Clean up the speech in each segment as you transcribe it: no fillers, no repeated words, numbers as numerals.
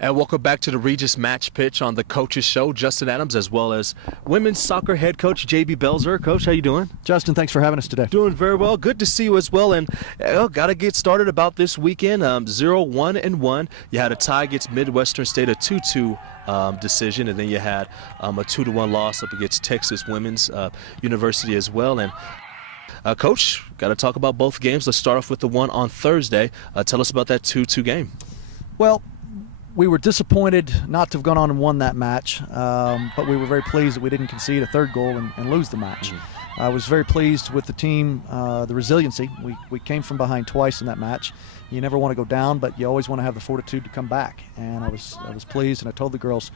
And welcome back to the Regis match pitch on the Coaches Show. Justin Adams, as well as women's soccer head coach J.B. Belzer. Coach, how you doing? Justin, thanks for having us today. Doing very well. Good to see you as well. And got to get started about this weekend. 0-1-1. You had a tie against Midwestern State, a 2-2 decision, and then you had a 2-1 loss up against Texas Women's University as well. And Coach, got to talk about both games. Let's start off with the one on Thursday. Tell us about that 2-2 game. Well, we were disappointed not to have gone on and won that match, but we were very pleased that we didn't concede a third goal and lose the match. I was very pleased with the team, the resiliency. We came from behind twice in that match. You never want to go down, but you always want to have the fortitude to come back. And I was pleased, and I told the girls,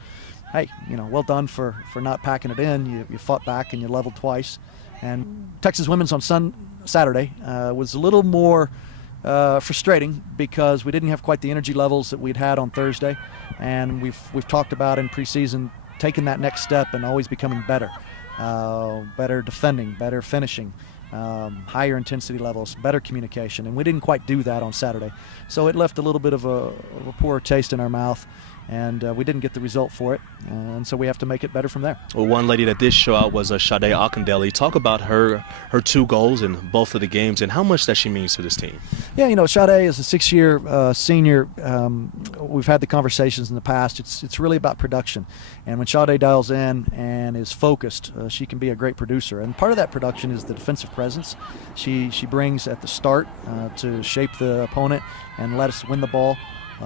hey, well done for not packing it in. You fought back and you leveled twice. And Texas Women's on Saturday was a little more frustrating because we didn't have quite the energy levels that we'd had on Thursday, and we've talked about in preseason taking that next step and always becoming better, better defending, better finishing, higher intensity levels, better communication, and we didn't quite do that on Saturday. So it left a little bit of a poor taste in our mouth, and we didn't get the result for it, and so we have to make it better from there. Well, one lady that did show out was Sade Akindele. Talk about her 2 goals in both of the games and how much that she means to this team. Yeah, Sade is a 6-year senior. We've had the conversations in the past. It's really about production, and when Sade dials in and is focused, she can be a great producer. And part of that production is the defensive presence she brings at the start to shape the opponent and let us win the ball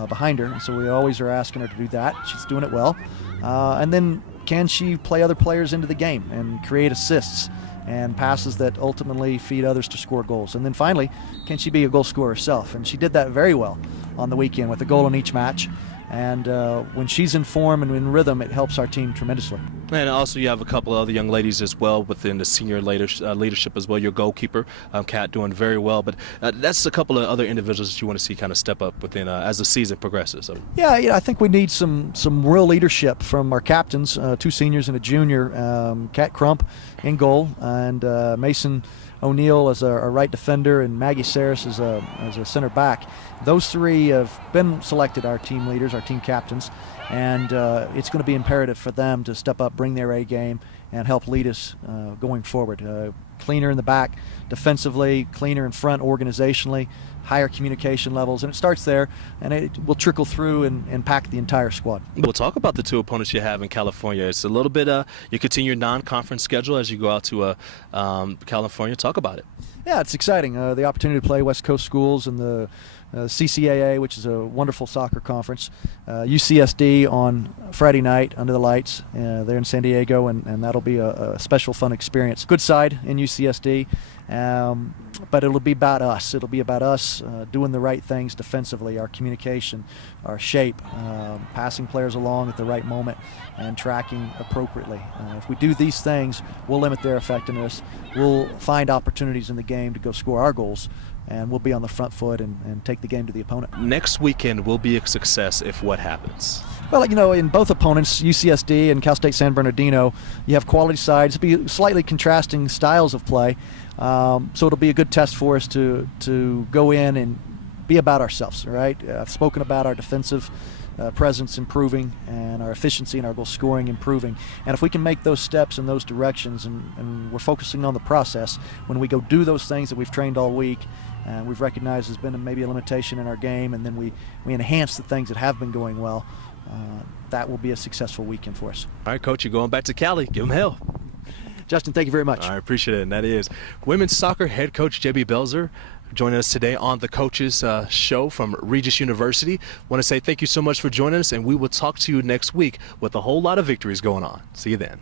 behind her, and so we always are asking her to do that. She's doing it well. And then can she play other players into the game and create assists and passes that ultimately feed others to score goals? And then finally, can she be a goal scorer herself? And she did that very well on the weekend with a goal in each match. And when she's in form and in rhythm, it helps our team tremendously. And also you have a couple of other young ladies as well within the senior leadership as well. Your goalkeeper, Kat, doing very well. But that's a couple of other individuals that you want to see kind of step up within as the season progresses. So. Yeah, I think we need some real leadership from our captains, 2 seniors and a junior, Kat Crump in goal, and Mason O'Neill as a right defender, and Maggie Saris as a center back. Those 3 have been selected our team leaders, our team captains, and it's going to be imperative for them to step up, bring their A game, and help lead us going forward. Cleaner in the back defensively, cleaner in front organizationally, higher communication levels, and it starts there, and it will trickle through and impact the entire squad. We'll talk about the 2 opponents you have in California. It's a little bit, you continue your non-conference schedule as you go out to California. Talk about it. Yeah, it's exciting. The opportunity to play West Coast schools and the CCAA, which is a wonderful soccer conference. UCSD on Friday night under the lights there in San Diego, and that'll be a special, fun experience. Good side in UCSD, but it'll be about us. It'll be about us doing the right things defensively, our communication, our shape, passing players along at the right moment, and tracking appropriately. If we do these things, we'll limit their effectiveness. We'll find opportunities in the game to go score our goals, and we'll be on the front foot and take the game to the opponent. Next weekend will be a success if what happens? Well, in both opponents, UCSD and Cal State San Bernardino, you have quality sides. It'll be slightly contrasting styles of play, so it'll be a good test for us to go in and be about ourselves, right? I've spoken about our defensive presence improving and our efficiency and our goal scoring improving. And if we can make those steps in those directions, and we're focusing on the process, when we go do those things that we've trained all week, and we've recognized there's been maybe a limitation in our game, and then we enhance the things that have been going well, that will be a successful weekend for us. All right, Coach, you're going back to Cali. Give them hell. Justin, thank you very much. I appreciate it, and that is women's soccer head coach J.B. Belzer joining us today on the Coaches Show from Regis University. Want to say thank you so much for joining us, and we will talk to you next week with a whole lot of victories going on. See you then.